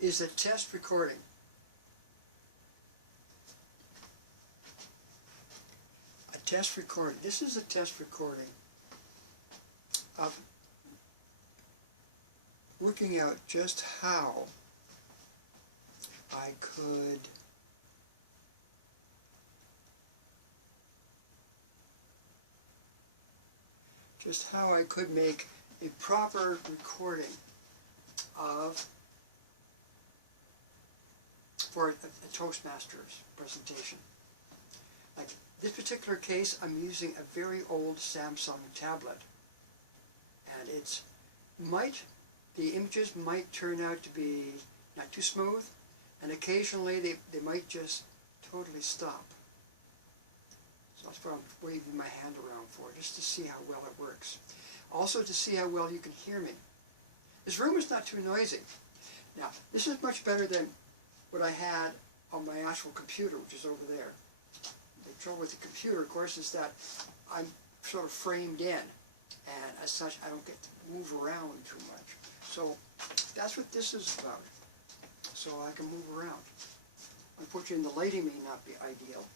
is a test recording. A test recording. This is a test recording of working out just how I could make a proper recording for a Toastmasters presentation. Like this particular case, I'm using a very old Samsung tablet, and the images might turn out to be not too smooth, and occasionally they might just totally stop. So that's what I'm waving my hand around for, just to see how well it works. Also to see how well you can hear me. This room is not too noisy. Now, this is much better than what I had on my actual computer, which is over there. The trouble with the computer, of course, is that I'm sort of framed in, and as such, I don't get to move around too much. So that's what this is about. So I can move around. Unfortunately, the lighting may not be ideal.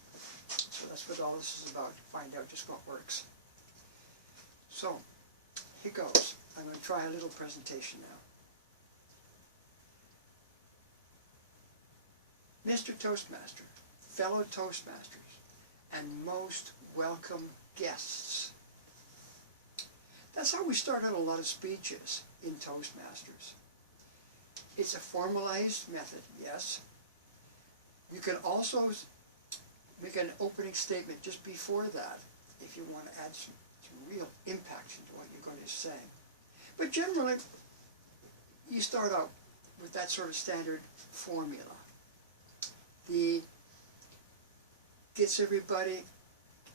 So that's what all this is about, to find out just what works. So, here goes. I'm going to try a little presentation now. Mr. Toastmaster, fellow Toastmasters, and most welcome guests. That's how we start out a lot of speeches in Toastmasters. It's a formalized method, yes. You can also make an opening statement just before that if you want to add some real impact into what you're going to say. But generally, you start out with that sort of standard formula. Gets everybody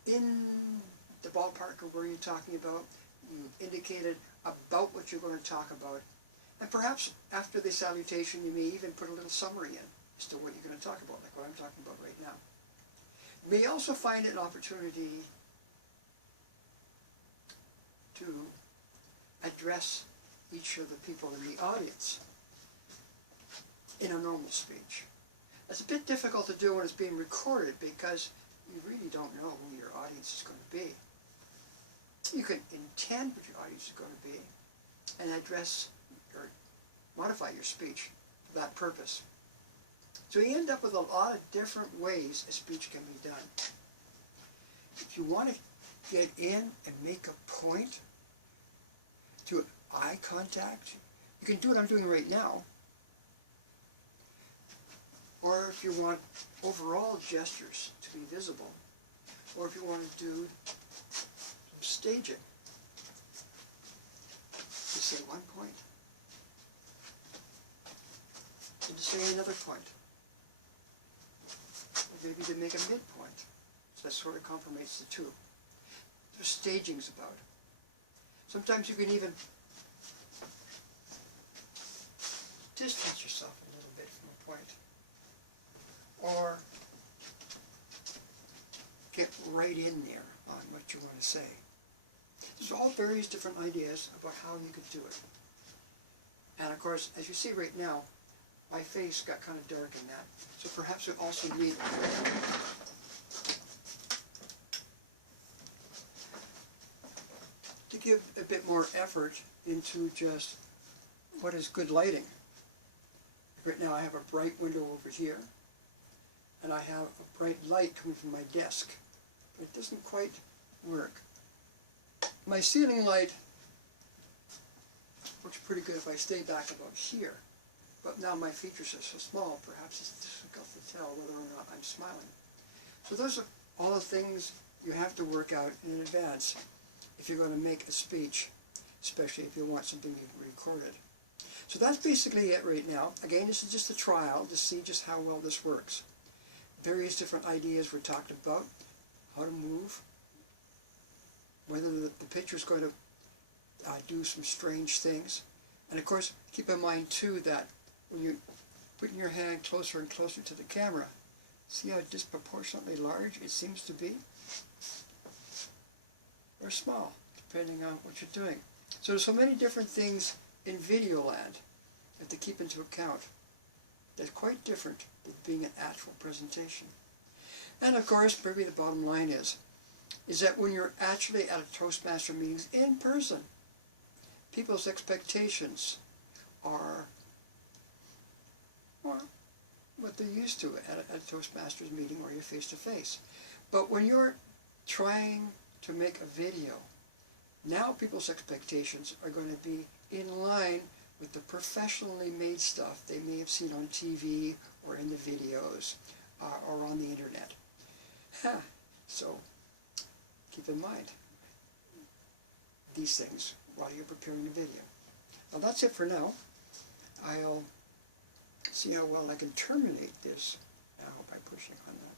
in the ballpark of where you're talking about. You indicated about what you're going to talk about. And perhaps after the salutation, you may even put a little summary in as to what you're going to talk about, like what I'm talking about right now. You may also find an opportunity to address each of the people in the audience in a normal speech. It's a bit difficult to do when it's being recorded because you really don't know who your audience is going to be. You can intend what your audience is going to be and address or modify your speech for that purpose. So you end up with a lot of different ways a speech can be done. If you want to get in and make a point, do eye contact, you can do what I'm doing right now. Or if you want overall gestures to be visible, or if you want to do some staging, to say one point, and to say another point, or maybe to make a midpoint. So that sort of complements the two. There's stagings about it. Sometimes you can even distance yourself a little bit from a point, or get right in there on what you want to say. There's all various different ideas about how you could do it. And of course, as you see right now, my face got kind of dark in that. So perhaps we also need to give a bit more effort into just what is good lighting. Right now I have a bright window over here, and I have a bright light coming from my desk. But it doesn't quite work. My ceiling light works pretty good if I stay back about here. But now my features are so small, perhaps it's difficult to tell whether or not I'm smiling. So those are all the things you have to work out in advance if you're going to make a speech, especially if you want something recorded. So that's basically it right now. Again, this is just a trial to see just how well this works. Various different ideas were talked about, how to move, whether the picture is going to do some strange things. And of course, keep in mind too that when you're putting your hand closer and closer to the camera, see how disproportionately large it seems to be? Or small, depending on what you're doing. So there's so many different things in video land you have to keep into account. that's quite different than being an actual presentation. And of course, maybe the bottom line is that when you're actually at a Toastmaster meetings in person, people's expectations are what they're used to at a Toastmasters meeting where you're face-to-face. But when you're trying to make a video, now people's expectations are going to be in line with the professionally made stuff they may have seen on TV or in the videos or on the internet. So keep in mind these things while you're preparing the video. Well, that's it for now. I'll see how well I can terminate this now by pushing on that.